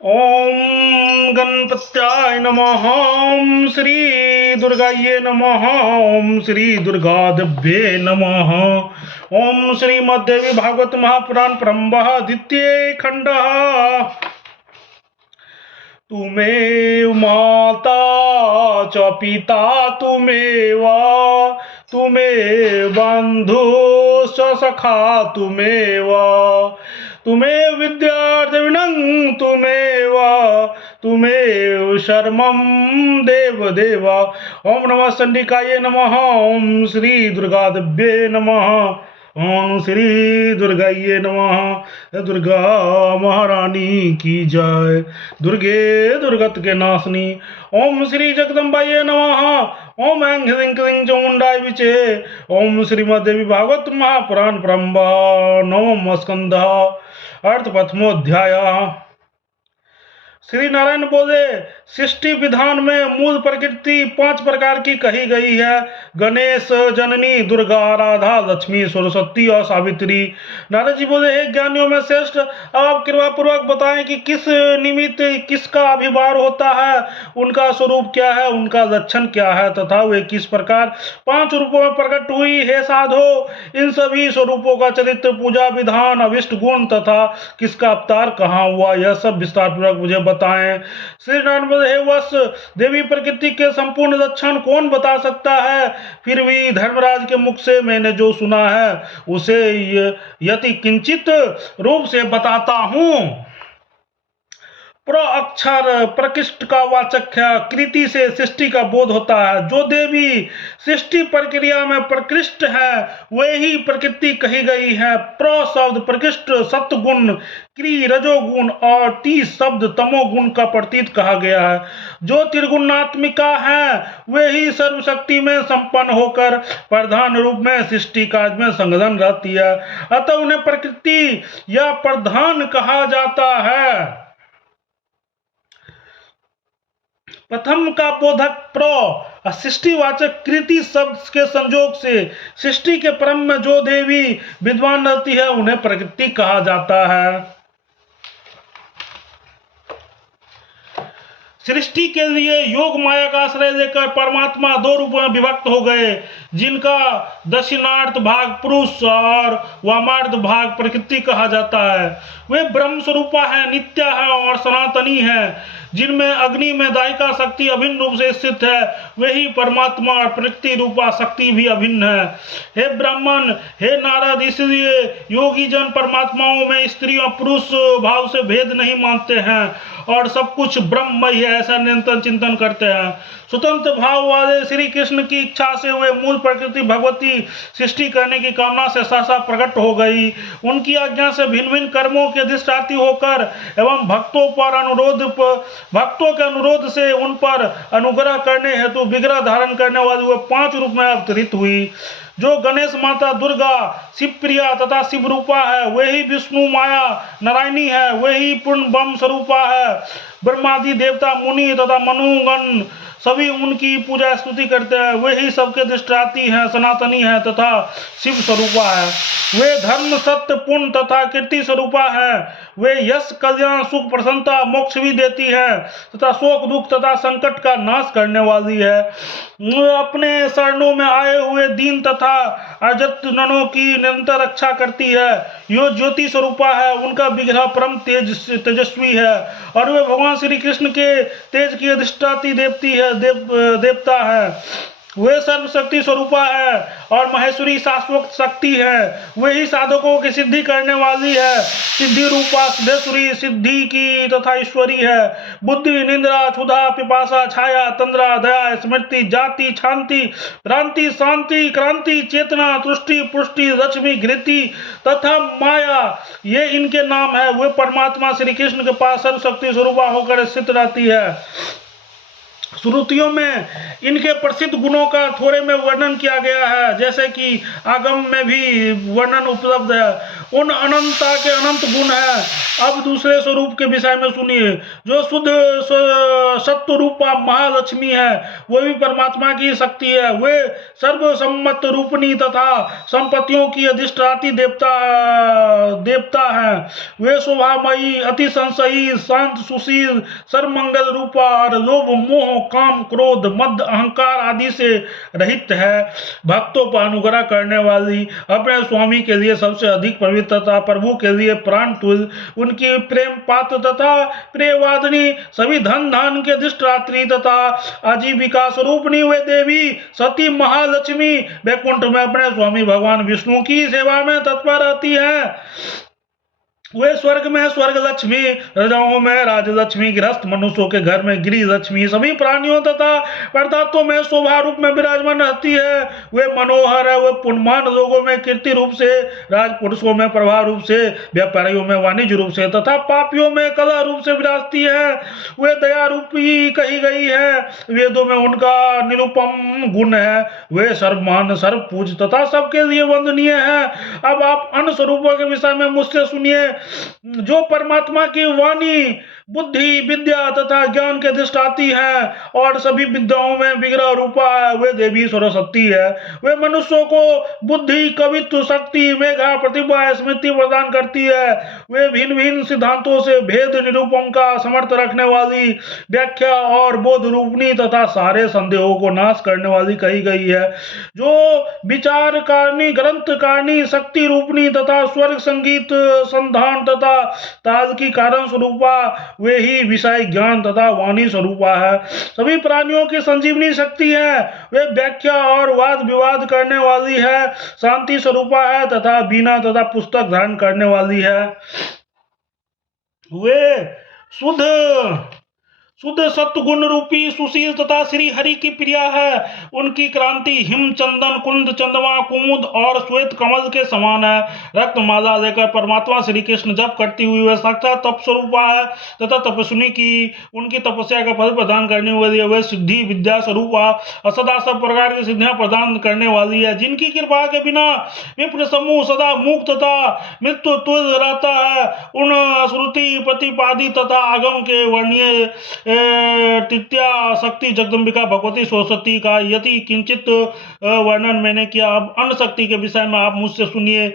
ओम गणपत्याय नमः। ओम श्री दुर्गाये नमः। ओम श्री दुर्गादेव्ये नमः। ओम श्रीमद्देवी भागवत महापुराण प्रारंभः द्वितीय खंडः। तुमेव माता च पिता तुमेव, तुमेव बन्धुश्च सखा तुमेव, तुमेव विद्यार्थिनं तुमेव, तुमेव शर्मं देवदेव। ओम नमः चंडिकाय नमः। ओम श्री दुर्गादेव्ये नमः। ओम श्री दुर्गाये नमः। दुर्गा महारानी की जय। दुर्गे दुर्गत के नाशनी। ओम श्री जगदम्बाये नमः। ओम ऐं ह्रीं क्लीं चामुण्डाय विचे। ओम श्रीमद्देवी भागवत महापुराण प्रारंभ नवम स्कंध अर्थ प्रथमोध्याय। श्री नारायण बोले, सृष्टि विधान में मूल प्रकृति 5 प्रकार की कही गई है। गणेश, जननी, दुर्गा, राधा, लक्ष्मी, सरस्वती और सावित्री। नारद जी बोले, हे ज्ञानियों में श्रेष्ठ, आप कृपा पूर्वक बताएं कि किस निमित्त किसका अभिभार होता है, उनका स्वरूप क्या है, उनका लक्षण क्या है, तथा वे किस प्रकार 5 रूपों में प्रकट हुई। हे साधो, इन सभी स्वरूपों का चरित्र, पूजा विधान, अभिष्ट गुण तथा किसका अवतार कहाँ हुआ, यह सब विस्तार पूर्वक मुझे बताएं। श्री नारायण बोले, हे वत्स, देवी प्रकृति के संपूर्ण लक्षण कौन बता सकता है? फिर भी धर्मराज के मुख से मैंने जो सुना है उसे यति किंचित रूप से बताता हूं। प्र अक्षर प्रकृष्ट का वाचक है। कृति से सृष्टि का बोध होता है। जो देवी सृष्टि प्रक्रिया में प्रकृष्ट है वे ही प्रकृति कही गई है। प्र शब्द प्रकृष्ट सत्गुण, क्री रजोगुण और टी शब्द तमोगुण का प्रतीत कहा गया है। जो त्रिगुणात्मिका है वे ही सर्वशक्ति में संपन्न होकर प्रधान रूप में सृष्टि कार्य में संलग्न रहती है, अतः उन्हें प्रकृति या प्रधान कहा जाता है। प्रथम का बोधक प्र सृष्टिवाचक कृति शब्द के संयोग से सृष्टि के क्रम में जो देवी विद्वान रहती है उन्हें प्रकृति कहा जाता है। सृष्टि के लिए योग माया का आश्रय लेकर परमात्मा 2 रूपों में विभक्त हो गए, जिनका दक्षिणार्थ भाग पुरुष और वामार्थ भाग प्रकृति कहा जाता है। वे ब्रह्म स्वरूपा है, नित्या है और सनातनी है। जिनमें अग्नि में दायिका शक्ति अभिन्न रूप से स्थित है, वही परमात्मा और प्रकृति रूपा शक्ति भी अभिन्न है। हे ब्राह्मण, हे नारद, इसलिए योगी जन परमात्माओं में स्त्री और पुरुष भाव से भेद नहीं मानते हैं और सब कुछ ब्रह्ममय है ऐसा निरंतर चिंतन करते हैं। स्वतंत्र भाव वाले श्री कृष्ण की इच्छा से वे मूल प्रकृति भगवती सृष्टि करने की कामना से सहसा प्रकट हो गई। उनकी आज्ञा से भिन्न भिन्न कर्मों के अधिष्ठात्री होकर एवं भक्तों के अनुरोध से उन पर अनुग्रह करने हेतु विग्रह धारण करने वाली वे 5 रूप में अवतरित हुई। जो गणेश माता दुर्गा शिवप्रिया तथा शिव रूपा है, वही विष्णु माया नारायणी है, वही पूर्ण ब्रह्म स्वरूपा है। ब्रह्मादि देवता मुनि तथा मनुगण सभी उनकी पूजा स्तुति करते हैं। वे ही सबके दृष्टाती हैं, सनातनी है तथा शिव स्वरूपा है। वे धर्म सत्य पुण्य तथा कीर्ति स्वरूपा है। वे यश कल्याण सुख प्रसन्नता मोक्ष भी देती है तथा शोक दुख तथा संकट का नाश करने वाली है। अपने शरणों में आए हुए दीन तथा अजनों की निरंतर रक्षा करती है। यो ज्योति स्वरूपा है, उनका विग्रह परम तेजस्वी है और वे भगवान श्री कृष्ण के तेज की अधिष्ठाती देवता है। वे सर्वशक्ति स्वरूपा है और महेश्वरी शाश्वत शक्ति है। वे ही साधकों की सिद्धि करने वाली है। सिद्धि रूपा सिद्धेश्वरी सिद्धि की तथा ईश्वरी है। बुद्धि, निंद्रा, क्षुधा, पिपासा, छाया, तंद्रा, दया, स्मृति, जाति, शांति, भ्रांति, शांति, क्रांति, चेतना, तुष्टि, पुष्टि, लक्ष्मी, घृति तथा माया, ये इनके नाम है। वे परमात्मा श्री कृष्ण के पास सर्वशक्ति स्वरूपा होकर स्थित रहती है। श्रुतियों में इनके प्रसिद्ध गुणों का थोड़े में वर्णन किया गया है, जैसे कि आगम में भी वर्णन उपलब्ध है। उन अनंतता के अनंत गुण है। अब दूसरे स्वरूप के विषय में सुनिए। जो शुद्ध सत्व रूपा महालक्ष्मी है, वो भी परमात्मा की शक्ति है। वे सर्वसम्मत रूपणी तथा संपत्तियों की अधिष्ठात्री देवता है। वे शोभामयी, अति संशयी, शांत, सुशील, सर्वमंगल रूपा और लोभ, मोह, काम, क्रोध, मद, अहंकार आदि से रहित है। भक्तों पर अनुग्रह करने वाली, अपने स्वामी के लिए सबसे अधिक पवित्र तथा प्रभु के लिए प्राण तुल्य, उनकी प्रेम पात्र तथा प्रियवादिनी, सभी धन धान के अधिष्ठात्री तथा आजीविका स्वरूपणी वे देवी सती महालक्ष्मी वैकुंठ में अपने स्वामी भगवान विष्णु की सेवा में तत्पर रहती है। वे स्वर्ग में स्वर्ग लक्ष्मी, राजाओं में राजलक्ष्मी, गृहस्थ मनुष्यों के घर में गिरी लक्ष्मी, सभी प्राणियों तथा पदार्थों में शोभा रूप में विराजमान रहती है। वे मनोहर है। वे पुण्यमान लोगों में कीर्ति रूप से, राजपुरुषों में प्रभाव रूप से, व्यापारियों में वाणिज्य रूप से तथा पापियों में कला रूप से विराजती है। वे दया रूपी कही गई है। वेदों में उनका निरुपम गुण है। वे सर्वमान, सर्व पूज तथा सबके लिए वंदनीय है। अब आप अन्य स्वरूपों के विषय में मुझसे सुनिए। जो परमात्मा की वाणी, बुद्धि, विद्या तथा ज्ञान के अधिष्ठाती है और सभी विद्याओं में विग्रह रूपा है, वे देवी सरस्वती है। वे मनुष्यों को बुद्धि, कवित्व, शक्ति, मेघा, प्रतिभा, स्मृति प्रदान करती है। वे भिन्न भिन्न सिद्धांतों से भेद निरूपण का समर्थ रखने वाली, व्याख्या और बोध रूपणी तथा सारे संदेहों को नाश करने वाली कही गई है। जो विचार कारणी, ग्रंथ कारणी, शक्ति रूपणी तथा स्वर्ग, संगीत, संधान तथा ताल की कारण स्वरूपा, वे ही विषय ज्ञान तथा वाणी स्वरूपा है। सभी प्राणियों की संजीवनी शक्ति है। वे व्याख्या और वाद विवाद करने वाली है। शांति स्वरूपा है तथा बीना तथा पुस्तक धारण करने वाली है। वे शुद्ध सत्व गुण रूपी सुशील तथा श्री हरि की प्रिया है। उनकी क्रांति हिम, चंदन, कुंद, चंद्रमा, कुमुद और श्वेत कमल के समान है। रक्तमाला लेकर परमात्मा श्री कृष्ण जप करती हुई वह साक्षात तप स्वरूपा है तथा तपस्विनी की उनकी तपस्या का फल प्रदान करने वाली है। वह सिद्धि विद्या स्वरूपा सदा सब प्रकार की सिद्धियां प्रदान करने वाली है। जिनकी कृपा के बिना विप्र समूह सदा मुक्त तथा मृत्यु तुल्य रहता है। उन श्रुति प्रतिपादित तथा आगम के वर्णीय तृतीया शक्ति जगदम्बिका भगवती सरस्वती का यदि किंचित वर्णन मैंने किया। अब अन्य शक्ति के विषय में आप मुझसे सुनिए।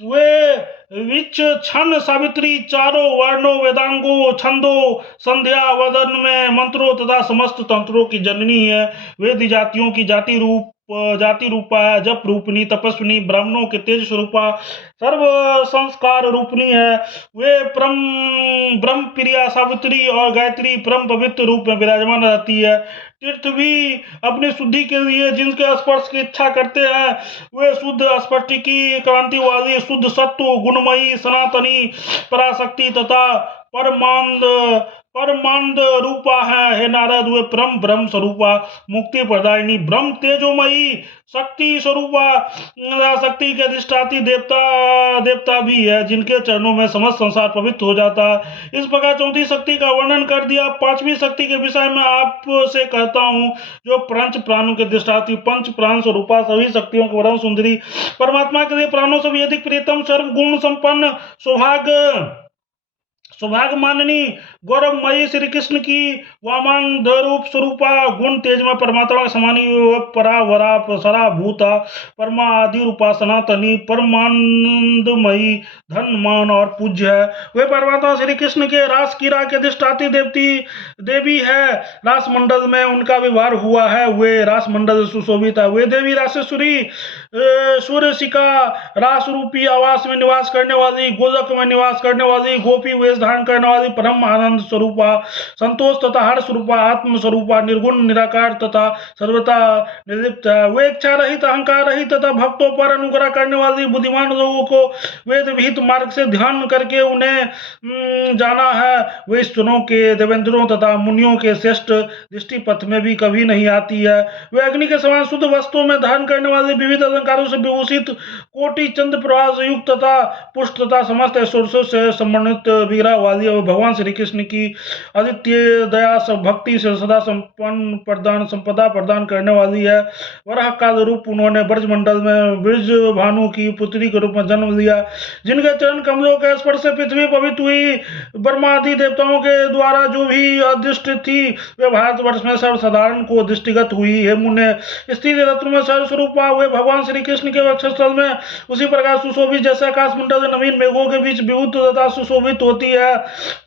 वे विच, क्षण, सावित्री, चारों वर्णों, वेदांगों, छंदों, संध्या, वदन में मंत्रों तथा समस्त तंत्रों की जननी है। वेद जातियों की जाति रूपा है। जप रूपनी, तपस्विनी, ब्राह्मणों के तेज स्वरूपा, सर्व संस्कार रूपनी है। वे ब्रह्म प्रिया सावित्री और गायत्री परम पवित्र रूप में विराजमान रहती है। तीर्थ भी अपनी शुद्धि के लिए जिनके स्पर्श की इच्छा करते हैं, वे शुद्ध स्पष्ट की क्रांति वाली, शुद्ध सत्व गुणमयी, सनातनी, पराशक्ति तथा परमानंद रूपा है। हे नारद, वे परम ब्रह्म स्वरूपा, मुक्ति प्रदायिनी, ब्रह्म तेजोमयी, शक्ति स्वरूपा, शक्ति के अधिष्ठाती देवता भी है, जिनके चरणों में समस्त संसार पवित्र हो जाता है। इस प्रकार चौथी शक्ति का वर्णन कर दिया। पांचवी शक्ति के विषय में आपसे कहता हूँ, जो पंच प्राणों के अधिष्ठाती, पंच प्राण स्वरूपा, सभी शक्तियों के परम सुंदरी, परमात्मा के लिए प्राणों से भी अधिक प्रियतम, सर्वगुण संपन्न, सौभाग्य माननी, गौरवमयी श्री कृष्ण की वामांग रूप स्वरूपा, गुण तेज में परमात्मा के समानी, परावरा प्रसरा भूता, परमा आदि रूपा, सनातनी, परमानंदमयी, धन मान और पूज्य है। वे परमात्मा श्री कृष्ण के रास कीरा के अधिष्ठाती देवी है। रास मंडल में उनका व्यवहार हुआ है। वे रास मंडल सुशोभित है। वे देवी रासेश्वरी, सूर्यशिका, रास रूपी आवास में निवास करने वाली, गोलक में निवास करने वाली, गोपी वेश धारण करने वाली, परम आनंद स्वरूपा, संतोष तथा हर्ष स्वरूपा, आत्म स्वरूपा, निर्गुण निराकार तथा सर्वथा निर्लिप्त है। वे इच्छा रहित, अहंकार रहित तथा भक्तों पर अनुग्रह करने वाली, बुद्धिमान लोगों को वेद विहित मार्ग से ध्यान करके उन्हें जाना है। वे स्तनों के, देवेंद्रों तथा मुनियों के श्रेष्ठ दृष्टि पथ में भी कभी नहीं आती है। वे अग्नि के समान शुद्ध वस्तुओं में धारण करने वाली, विविध अलंकारों से विभूषित, कोटि चंद्र प्रवास युक्त तथा पुष्ट तथा समस्त ऐश्वर्यों से समन्वित, विग्रह वाली है, वो भगवान श्री कृष्ण की आदित्य दया सब भक्ति से सदा संपन्न प्रदान संपदा प्रदान करने वाली है। वराह काल रूप उन्होंने ब्रजमंडल में ब्रज भानु की पुत्री के रूप में जन्म लिया, जिनके चरण कमलों के स्पर्श से पृथ्वी पवित्र हुई। ब्रह्मादि देवताओं के द्वारा जो भी अदृष्ट थी वे भारतवर्ष में सर्वसाधारण को दृष्टिगत हुई है। मुने स्त्री रत्न में सर्वस्वरूप हुए भगवान श्री कृष्ण के वक्षस्थल में उसी प्रकार सुशोभित जैसे आकाश मंडल नवीन मेघों के बीच विभूत तथा सुशोभित होती है।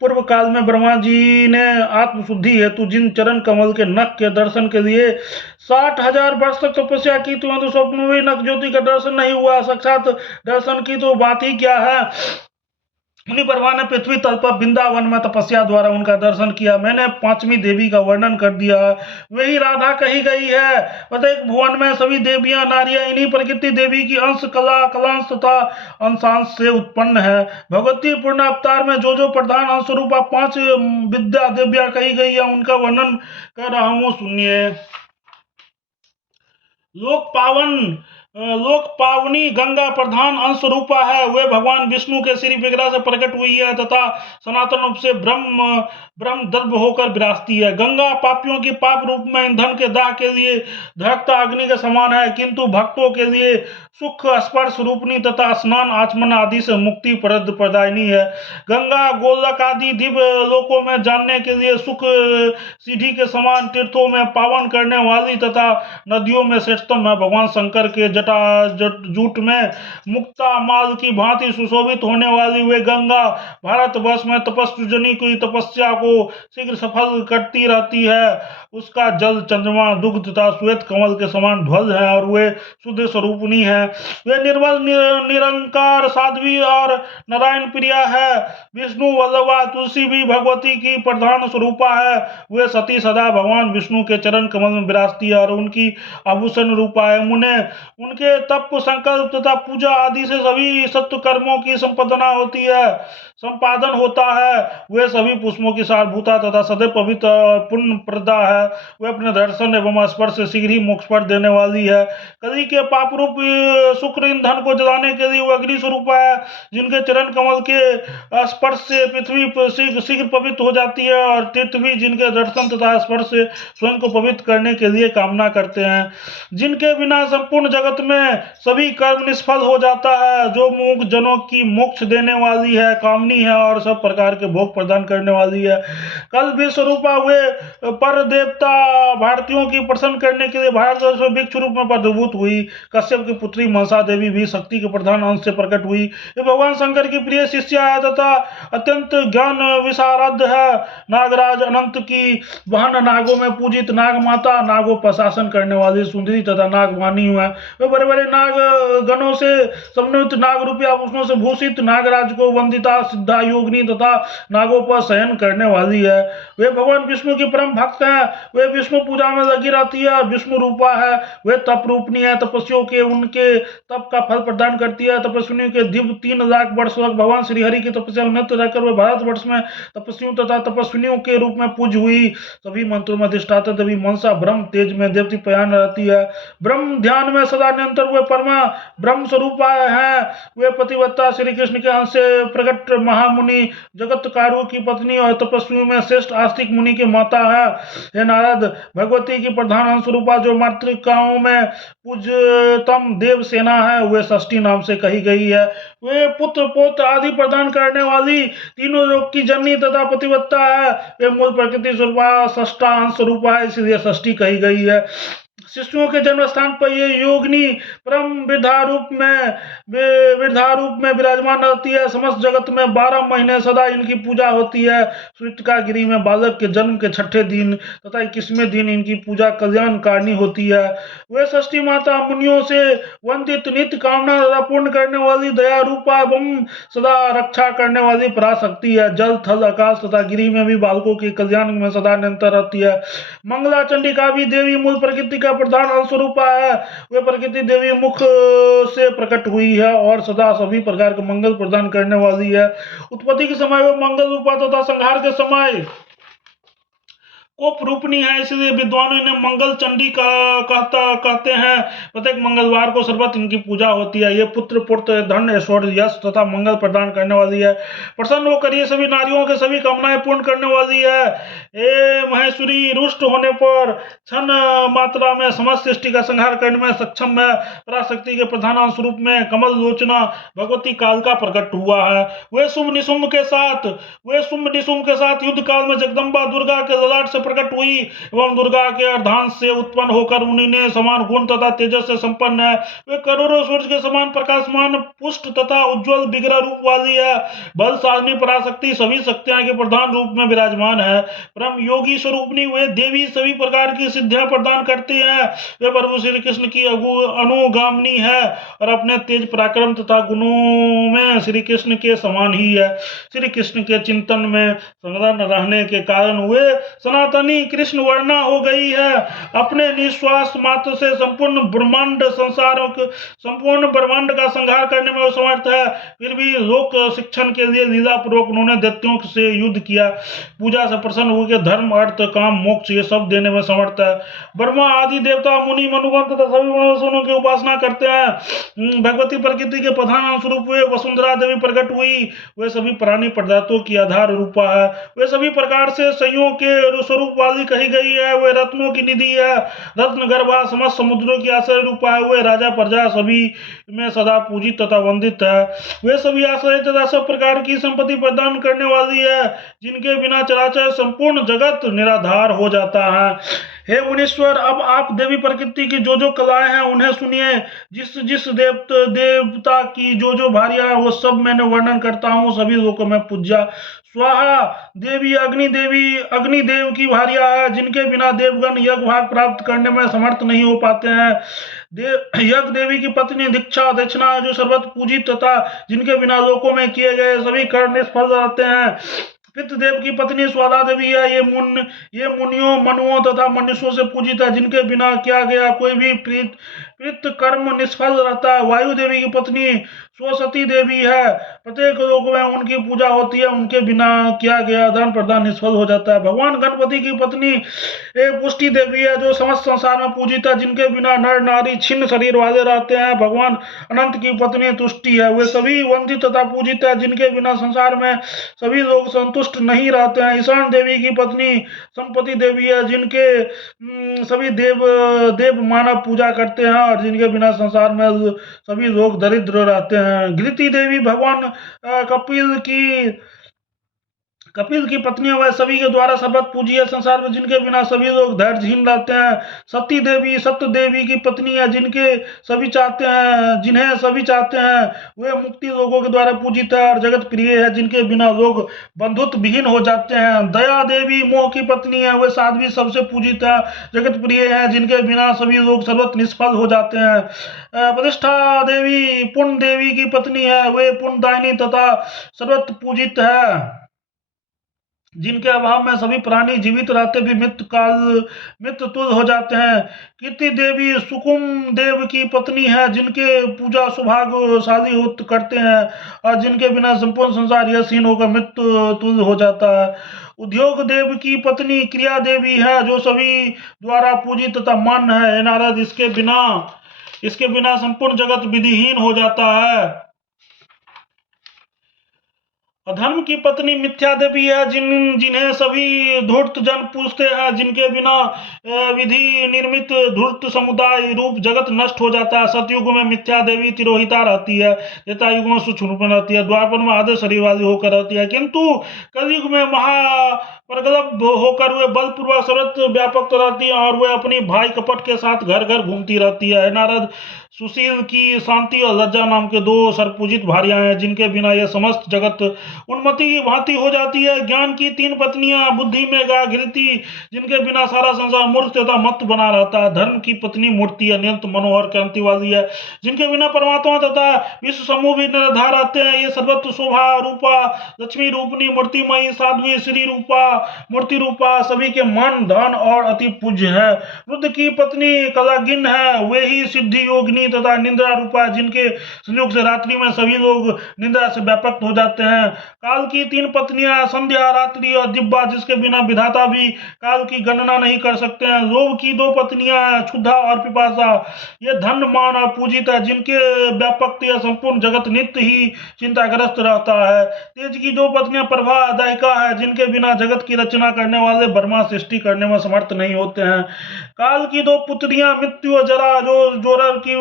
पूर्व काल में ब्रह्मा जी ने आत्मशुद्धि हेतु जिन चरण कमल के नख के दर्शन के लिए 60,000 वर्ष तक तपस्या की, तो स्वप्न में नख ज्योति का दर्शन नहीं हुआ, साक्षात दर्शन की तो बात ही क्या है। मुनि ब्रह्मा ने पृथ्वी तल पर वृंदावन में तपस्या द्वारा उनका दर्शन किया। मैंने पांचवी देवी का वर्णन कर दिया, वही राधा कही गई है। प्रत्येक भुवन में सभी देवियां नारियां इन्हीं प्रकृति देवी की अंश कला कलांश तथा अंशांश से उत्पन्न है। भगवती पूर्ण अवतार में जो जो प्रधान अंश रूपा 5 विद्या देवियां कही गई है उनका वर्णन कर रहा हूँ, सुनिए। लोक पावनी गंगा प्रधान अंश रूपा है, वे भगवान विष्णु के श्री विग्रह से प्रकट हुई है तथा सनातन रूप से ब्रह्म दर्भ होकर विराजती है। गंगा पापियों की पाप रूप में ईंधन के दाह के लिए धड़कता अग्नि के समान है, किंतु भक्तों के लिए सुख स्पर्श रूपनी तथा स्नान आचमन आदि से मुक्ति प्रदायिनी है। गंगा गोलक आदि दिव्य लोकों में जानने के लिए सुख सीढ़ी के समान, तीर्थों में पावन करने वाली तथा नदियों में श्रेष्ठतम है। भगवान शंकर के जूट में मुक्ता माल की भांति सुशोभित होने वाली वे गंगा भारतवर्ष में तपस्विजनी की तपस्या को शीघ्र सफल करती रहती है। उसका जल चंद्रमा दुग्ध तथा श्वेत कमल के समान ध्वज है और वे शुद्ध स्वरूपनी है। वे निर्मल निरंकार साध्वी और नारायण प्रिया है। विष्णु वल्लभा तुलसी भी भगवती की प्रधान स्वरूपा है। वे सती सदा भगवान विष्णु के चरण कमल में विराजती है और उनकी आभूषण रूपा है। मुने उनके तप संकल्प तथा पूजा आदि से सभी सत्य कर्मों की संपादन होता है। वे सभी पुष्पों की सारभूता तथा सदैव पवित्र और पुण्य प्रदा है। वे अपने दर्शन एवं स्पर्श से शीघ्र ही मोक्ष पर देने वाली है। कली के पाप रूप शुक्र ईंधन को जलाने के लिए वो अग्नि स्वरूप है, जिनके चरण कमल के स्पर्श से पृथ्वी शीघ्र पवित्र हो जाती है और तीर्थ भी जिनके दर्शन तथा स्पर्श से स्वयं को पवित्र करने के लिए कामना करते हैं। जिनके बिना संपूर्ण जगत में सभी कर्म निष्फल हो जाता है। जो मूक जनों की मोक्ष देने वाली है, कामनी है और सब प्रकार के भोग प्रदान करने वाली है। कल भी स्वरूपा हुए पर देवता भारतीयों की प्रसन्न करने के लिए भारतवर्ष में भिक्षु रूप में प्रादुर्भूत हुई। कश्यप की पुत्री मनसा देवी भी शक्ति के प्रधान अंश से प्रकट हुई। ये भगवान शंकर की प्रिय शिष्या है तथा अत्यंत ज्ञान विशारद है। नागराज अनंत की बहन, नागों में पूजित नाग माता, नागों पर शासन करने वाली सुंदरी तथा नागवानी है। वे बड़े बड़े नाग गणों से समन्वित नाग रूपी आभूषणों से भूषित नागराज को वंदिता सिद्धा योगिनी तथा नागों पर शयन करने वाली है। वे भगवान विष्णु की परम भक्त है। वे विष्णु पूजा में लगी रहती है, विष्णु रूपा है। वे तप रूपनी है, तपस्वियों के उनके तप का फल प्रदान करती है। तपस्वियों के दिव्य 3 लाख वर्ष तक भगवान श्री हरि की तपस्या में नित्य रहकर वे भारतवर्ष में तपस्वियों तथा तपस्विनियों के रूप में पूज हुई। सभी मंत्रों में अधिष्ठाता देवी मनसा ब्रह्म तेज में देवती प्रयाण रहती है। ब्रह्म ध्यान में सदा निरंतर वे परमा ब्रह्म स्वरूप है। वे पतिव्रता श्री कृष्ण के अंश से प्रकट महामुनि, जगत कारू की पत्नी और तपस्वियों में श्रेष्ठ आस्तिक मुनि की माता है। हे नारद, भगवती की प्रधान अंश रूपा जो मातृकाओं में पूज्यतम देव सेना है, वे षष्ठी नाम से कही गई है। वे पुत्र पौत्र आदि प्रदान करने वाली तीनों लोक की जननी तथा पतिव्रता है। वे मूल प्रकृति स्वरूपा षष्ठा अंश रूपा है, इसलिए षष्ठी कही गई है। शिष्यों के जन्म स्थान पर ये योगिनी परम वृद्धा रूप में विराजमान रहती है। समस्त जगत में 12 महीने सदा इनकी पूजा होती है। श्वेतका गिरी में बालक के जन्म के 6ठे दिन तथा 21वें दिन इनकी पूजा कल्याणकारिणी होती है। वे षष्ठी माता मुनियों से वंदित, नित्य कामना तथा पूर्ण करने वाली, दया रूपा एवं सदा रक्षा करने वाली पराशक्ति है। जल थल आकाश तथा गिरी में भी बालकों के कल्याण में सदा निरंतर रहती है। मंगला चंडिका भी देवी मूल प्रकृति का प्रधान अंश रूपा है। वे प्रकृति देवी मुख से प्रकट हुई है और सदा सभी प्रकार के मंगल प्रदान करने वाली है। उत्पत्ति के समय वे मंगल रूपा तथा संहार के समय कोप रूपनी है, इसलिए विद्वानों इन्हें मंगल चंडी का कहते हैं। प्रत्येक मंगलवार को सर्वत इनकी पूजा होती है। ये पुत्र पुत्र धन ऐश्वर्य यश तथा मंगल प्रदान करने वाली है। प्रसन्न होकर ये सभी नारियों के सभी कामनाएं पूर्ण करने वाली है। हे महेश्वरी, रुष्ट होने पर क्षण मात्रा में समस्त सृष्टि का संहार करने में सक्षम है। पराशक्ति के प्रधान स्वरूप में कमल लोचना भगवती काल का प्रकट हुआ है। वे शुंभ निशुंभ के साथ युद्ध काल में जगदम्बा दुर्गा के ललाट से प्रकट हुई एवं दुर्गा के अर्धांश से उत्पन्न होकर उन्हीं समान गुण तथा तेजस से संपन्न है। वे करोड़ों सूर्य के समान प्रकाशमान पुष्ट तथा उज्जवल विग्रह रूप वाली है। बल साधनी पराशक्ति सभी शक्तियां के प्रधान रूप में विराजमान है। परम योगी स्वरूपनी वे देवी सभी प्रकार की सिद्धियां प्रदान करते हैं। वे प्रभु श्री कृष्ण की अनुगामिनी है और अपने तेज पराक्रम तथा गुणों में श्री कृष्ण के समान ही है। श्री कृष्ण के चिंतन में संलग्न रहने के कारण वे सनातनी कृष्ण वर्णा हो गई है। अपने निश्वास मात्र से संपूर्ण ब्रह्मांड का संहार करने में समर्थ है। फिर भी लोक शिक्षण के लिए लीला पूर्वक उन्होंने दैत्यों से युद्ध किया। पूजा से प्रसन्न होकर धर्म अर्थ काम मोक्ष ये सब देने में समर्थ है। ब्रह्मा आदि देवता मुनि मनुगण तथा सभी मनुष्यों की उपासना करते हैं। भगवती प्रकृति के प्रधान स्वरूप वे वसुंधरा देवी प्रकट हुई। वे सभी प्राणी पदार्थों की आधार रूपा है। वे सभी प्रकार से संयोग के स्वरूप वाली कही गई है। वे रत्नों की निधि है, रत्न गर्भा समस्त समुद्रों की आश्रय रूपा है। वे राजा प्रजा सभी में सदा पूजित तथा वंदित है। वे सभी आश्रय तथा सब प्रकार की संपत्ति प्रदान करने वाली है, जिनके बिना चराचर संपूर्ण जगत निराधार हो जाता है। हे मुनीश्वर, अब आप देवी प्रकृति की जो जो कलाएं हैं उन्हें सुनिए। जिस जिस देवता की जो जो भार्या है वो सब मैंने वर्णन करता हूँ। सभी लोगों में पूज्या स्वाहा देवी अग्निदेव की भार्या है, जिनके बिना देवगण यज्ञ भाग प्राप्त करने में समर्थ नहीं हो पाते हैं। यज्ञ देवी की पत्नी दीक्षा दक्षिणा जो सर्वत्र पूजित तथा जिनके बिना लोकों में किए गए सभी कर्म निष्फल रहते हैं। पितृदेव की पत्नी स्वादा देवी है। ये मुनियों मनुओं तथा मनुष्यों से पूजित है, जिनके बिना किया गया कोई भी प्रीत कर्म निष्फल रहता है। वायु देवी की पत्नी स्वसती देवी है। प्रत्येक लोक में उनकी पूजा होती है, उनके बिना किया गया दान प्रदान निष्फल हो जाता है। भगवान गणपति की पत्नी पुष्टि देवी है, जो समस्त संसार में पूजित है, जिनके बिना नर नारी छिन्न शरीर वाले रहते हैं। भगवान अनंत की पत्नी तुष्टि है। वे सभी वंदित तथा पूजित है, जिनके बिना संसार में सभी लोग संतुष्ट नहीं रहते हैं। ईशान देवी की पत्नी संपत्ति देवी है, जिनके सभी देव मानव पूजा करते हैं और जिनके बिना संसार में सभी लोग दरिद्र रहते हैं। घृति देवी भगवान कपिल की पत्नी वह सभी के द्वारा सर्वत्र पूजी है संसार में, जिनके बिना सभी लोग धैर्यहीन रहते हैं। सती देवी सत्य देवी की पत्नी है, जिन्हें सभी चाहते हैं। वे मुक्ति लोगों के द्वारा पूजित है और जगत प्रिय है, जिनके बिना लोग बंधुत्व विहीन हो जाते हैं। दया देवी मोह की पत्नी है। वे साध्वी सबसे पूजित है, जगत प्रिय है, जिनके बिना सभी लोग सर्वत्र निष्फल हो जाते हैं। प्रतिष्ठा देवी पुण्य देवी की पत्नी है। वे पुण्यदायिनी तथा सर्वत्र पूजित है, जिनके अभाव में सभी प्राणी जीवित रहते भी मृत्यु तुल्य हो जाते हैं। कीर्ति देवी सुकुम देव की पत्नी है, जिनके पूजा सौभाग्यशाली करते हैं और जिनके बिना संपूर्ण संसार यशहीन होकर मृत्यु तुल्य हो जाता है। उद्योग देव की पत्नी क्रिया देवी है, जो सभी द्वारा पूजित तथा मान्य है। हे नारद, इसके बिना संपूर्ण जगत विधिहीन हो जाता है। अधर्म की पत्नी मिथ्या देवी है, जिन्हें सभी धूर्त जन पूजते हैं, जिनके बिना विधि निर्मित धूर्त समुदाय रूप जगत नष्ट हो जाता है। सतयुग में मिथ्या देवी तिरोहिता रहती है, त्रेता युग में सूक्ष्म रूप में रहती है, द्वापर में आधे शरीर वाली होकर रहती है, किंतु कलयुग में प्रगल्भ होकर वे बलपूर्वक सर्वत्र व्यापक रहती है और वे अपनी भाई कपट के साथ घर घर घूमती रहती है। नारद, सुशील की शांति और लज्जा नाम के दो सर्वपूजित भार्यां हैं, जिनके बिना यह समस्त जगत उन्मति की भांति हो जाती है। ज्ञान की तीन पत्नियां बुद्धि मेघा घृति, जिनके बिना सारा संसार मूर्ख तथा मत बना रहता है। धर्म की पत्नी मूर्ति अत्यंत मनोहर कांति वाली है, जिनके बिना परमात्मा तथा विश्व समूह भी निराधार रहते हैं। ये सर्वत्र शोभा रूपा लक्ष्मी रूपनी मूर्तिमयी साध्वी श्री रूपा मूर्ति रूपा सभी के मन धन और अति पूज्य है। रुद्र की पत्नी कलागिन है। वे ही सिद्धि योगिनी रोहिणी तथा निद्रा रूपा, जिनके संयोग से रात्रि में सभी लोग निद्रा से व्यापक हो जाते हैं। काल की 3 पत्नियां संध्या, रात्रि और दिव्या, जिसके बिना विधाता भी काल की गणना नहीं कर सकते हैं। लोभ की 2 पत्नियां क्षुधा और पिपासा, ये धन मान और पूजित है, जिनके व्यापक या संपूर्ण जगत नित्य ही चिंताग्रस्त रहता है। तेज की 2 पत्नियां प्रभा, दायिका है, जिनके बिना जगत की रचना करने वाले ब्रह्मा सृष्टि करने में समर्थ नहीं होते हैं। काल की 2 पुत्रियां मृत्यु और जरा, जो जोरर की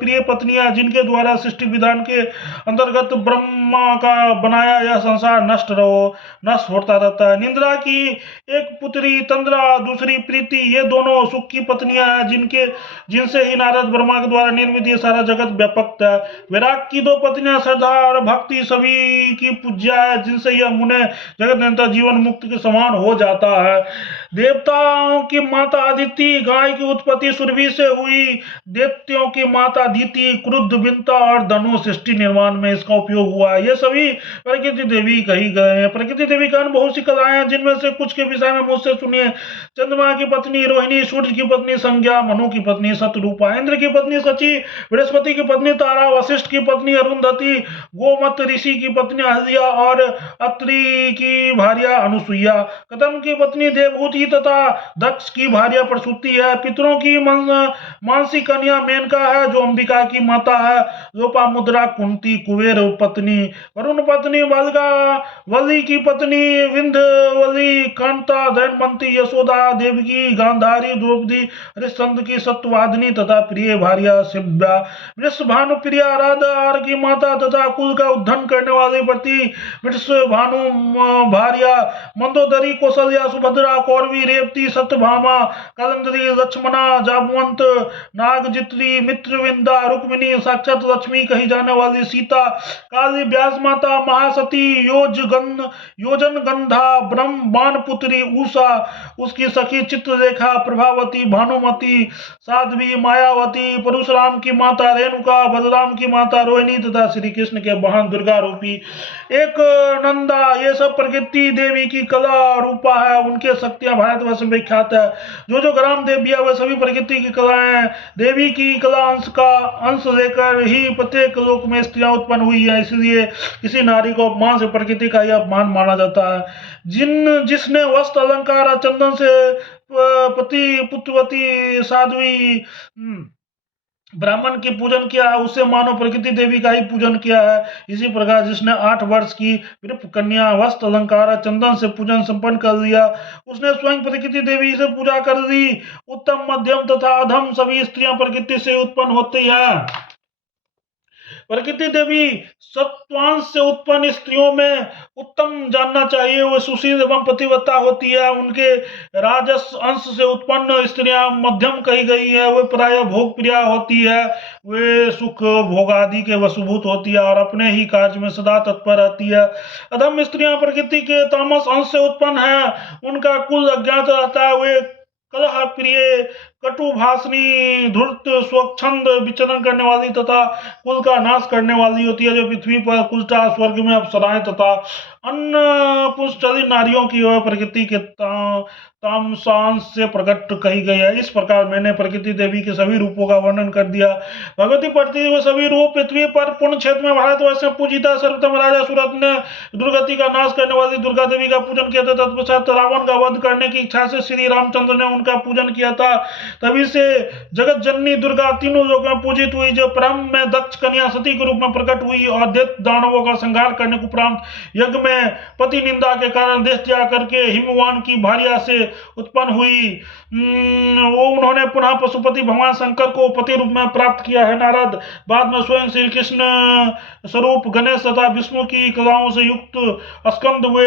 प्रिय पत्नियां, जिनके द्वारा सृष्टि विधान के अंतर्गत ब्रह्मा का बनाया यह संसार नष्ट होता रहता है। निंद्रा की एक पुत्री तंद्रा, दूसरी प्रीति, ये दोनों सुख की पत्नियां हैं, जिनसे ही नारद ब्रह्मा के द्वारा निर्मित ये सारा जगत व्यापक है। विराग की 2 पत्नियां श्रद्धा और भक्ति, सभी की पूज्या है, जिनसे यह मुने जगत निरंतर जीवन मुक्त के समान हो जाता है। देवताओं की माता अदिति, गाय की उत्पत्ति सुरभि से हुई। दैत्यों की माता दीति, क्रुद्ध, विंता और धनु सृष्टि निर्माण में इसका उपयोग हुआ है। ये सभी प्रकृति देवी कही गए हैं। प्रकृति देवी का बहुत सी कलाएं हैं, जिनमें से कुछ के विषय में मुझसे सुनिए। चंद्रमा की पत्नी रोहिणी, सूर्य की पत्नी संज्ञा, मनु की पत्नी सतरूपा, इंद्र की पत्नी सची, बृहस्पति की पत्नी तारा, वशिष्ठ की पत्नी अरुंधति, गोमत ऋषि की पत्नी अहल्या और अत्रि की भार्या अनुसुईया, कदम की पत्नी देवहूति तथा दक्ष की भार्या प्रसूति है। पितरों की मानसी कन्या मेनका है, जो अंबिका की माता है। लोपामुद्रा कुंती कुबेर पत्नी, वरुण पत्नी बलगा, वली की पत्नी विंध्यवली, कांता, दैनवंती, यशोदा, देवकी, गांधारी, द्रौपदी, हरिश्चंद्र की सत्यवादिनी तथा प्रिय भार्या शिव्या, वृषभानुप्रिया, राधा की माता तथा कुल का उद्धान करने वाली प्रति वृषभानु भार्या, मंदोदरी, कौशल्या, सुभद्रा, कौरवी, रेवती, सत्यभामा, कलंदरी, लक्ष्मणा, जाबवंत, नागजित्री, मित्रविंदा, रुक्मिणी, साक्षात लक्ष्मी कही जाने वाली सीता, काली, व्यास माता, महासती, योजन गंधा, ब्रह्म, बाणपुत्री, उषा, उसकी सखी चित्रलेखा, प्रभावती, भानुमती, साध्वी, मायावती, परशुराम की माता रेणुका, बलराम की माता रोहिणी तथा श्री कृष्ण के बहन दुर्गा रूपी एक नंदा, ये सब प्रकृति देवी की कला रूपा है। उनके शक्तियां भारतवर्ष में विख्यात है। जो ग्राम देवियां वह सभी प्रकृति की कलाएं देवी की कला अंश लेकर ही प्रत्येक लोक में स्त्रियां उत्पन्न हुई है। इसलिए किसी नारी को अपमान से प्रकृति का यह अपमान माना जाता है। जिसने वस्त्र अलंकार और चंदन से पति पुत्रवती साध्वी ब्राह्मण की पूजन किया है, उससे मानो प्रकृति देवी का ही पूजन किया है। इसी प्रकार जिसने 8 वर्ष की वृप कन्या वस्त्र अलंकार चंदन से पूजन संपन्न कर लिया, उसने स्वयं प्रकृति देवी से पूजा कर ली। उत्तम, मध्यम तथा अधम सभी स्त्रियां प्रकृति से उत्पन्न होती है। प्रकृति देवी सत्वांश से उत्पन्न स्त्रियों में उत्तम जानना चाहिए, वे सुशील एवं पतिव्रता होती है। उनके राजस अंश से उत्पन्न स्त्रियां मध्यम कही गई है, वे प्राय भोग प्रिया होती है, वे सुख भोगादि के वशभूत होती है और अपने ही कार्य में सदा तत्पर रहती है। अधम स्त्रियां प्रकृति के तामस अंश से उत्पन्न है, उनका कुल अज्ञात रहता है, वे कलह प्रिय, कटु भाषणी, धूर्त, स्वच्छंद, विचरण करने वाली तथा कुल का नाश करने वाली होती है, जो पृथ्वी पर कुलटा, स्वर्ग में अप्सराएं तथा अन्य पुंसचली नारियों की वह प्रकृति के तामसांश से प्रकट कही गई है। इस प्रकार मैंने प्रकृति देवी के सभी रूपों का वर्णन कर दिया। भगवती प्रकृति वो सभी रूप पृथ्वी पर पूर्ण क्षेत्र में भारतवर्ष में पूजिता। सर्वप्रथम राजा सूरत ने दुर्गति का नाश करने वाली दुर्गा देवी का पूजन किया था। तत्पश्चात रावण का वध करने की इच्छा से श्री रामचंद्र ने उनका पूजन किया था। तभी से जगत जननी दुर्गा तीनों लोगों में पूजित हुई, जो प्रारंभ में दक्ष कन्या सती के रूप में प्रकट हुई और दैत्य दानवों का संहार करने को उपरांत यज्ञ में पति निंदा के कारण देश त्याग करके हिमवान की भार्या से उत्पन्न हुई। वो उन्होंने पुनः पशुपति भगवान शंकर को पति रूप में प्राप्त किया है। नारद बाद में स्वयं श्री कृष्ण स्वरूप गणेश तथा विष्णु की कलाओं से युक्त स्कंद हुए,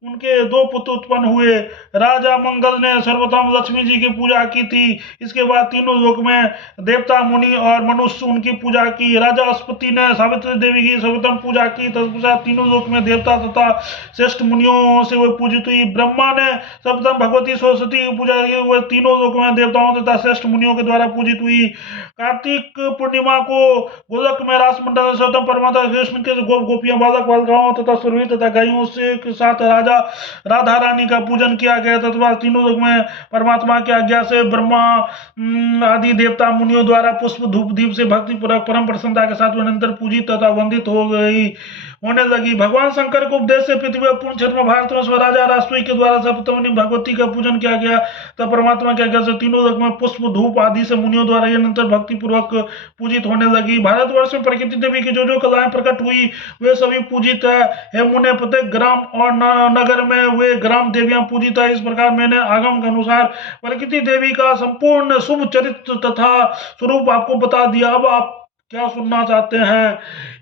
उनके 2 पुत्र उत्पन्न हुए। राजा मंगल ने सर्वप्रथम लक्ष्मी जी की पूजा की थी। इसके बाद तीनों लोक में देवता, मुनि और मनुष्य उनकी पूजा की। राजा अश्वति ने सावित्री देवी की सर्वप्रथम पूजा की। तत्पश्चात तीनों लोक में देवता तथा श्रेष्ठ मुनियों से वह पूजित हुई। ब्रह्मा ने सर्वप्रथम भगवती सरस्वती की पूजा की, वह तीनों लोक में देवताओं तथा श्रेष्ठ मुनियों के द्वारा पूजित हुई। कार्तिक पूर्णिमा को गोलक में रास मंडल सर्वप्रथम परमात्मा कृष्ण के गोप गोपियां, बालक बालिकाओं तथा सुरभि तथा गायों से साथ राजा राधा रानी का पूजन किया गया। तथा तीनों लोक में परमात्मा की आज्ञा से ब्रह्मा आदि देवता मुनियों द्वारा पुष्प धूप दीप से भक्ति पूर्वक परम प्रसन्नता के साथ निरंतर पूजित तथा वंदित होने लगी। भगवान शंकर को उपदेश से पृथ्वी पूर्ण क्षेत्र में भारत में राजा राष्ट्रीय के द्वारा सप्तमनी भगवती का पूजन किया गया। तब परमात्मा की आज्ञा से तीनों लोक में पुष्प धूप आदि से मुनियों द्वारा निरंतर भक्ति पूर्वक पूजित होने लगी। भारतवर्ष में प्रकृति देवी की जो कलाएं प्रकट हुई वे सभी पूजित है। हे मुने, प्रत्येक ग्राम और नगर में वे ग्राम देवियां पूजित है। इस प्रकार मैंने आगम के अनुसार प्रकृति देवी का संपूर्ण शुभ चरित्र तथा स्वरूप आपको बता दिया। अब आप क्या सुनना चाहते हैं?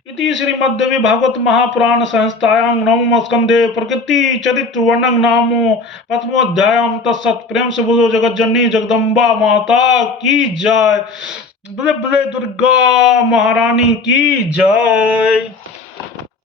इति श्रीमद्देवी भागवत महापुराण संहितायां नवम स्कंदे प्रकृति चरित्र वर्णन नामो प्रथमोध्यायम् तत्सत्। प्रेम से बोलो जगत जननी जगदम्बा माता की जय। बोले बोले दुर्गा महारानी की जय।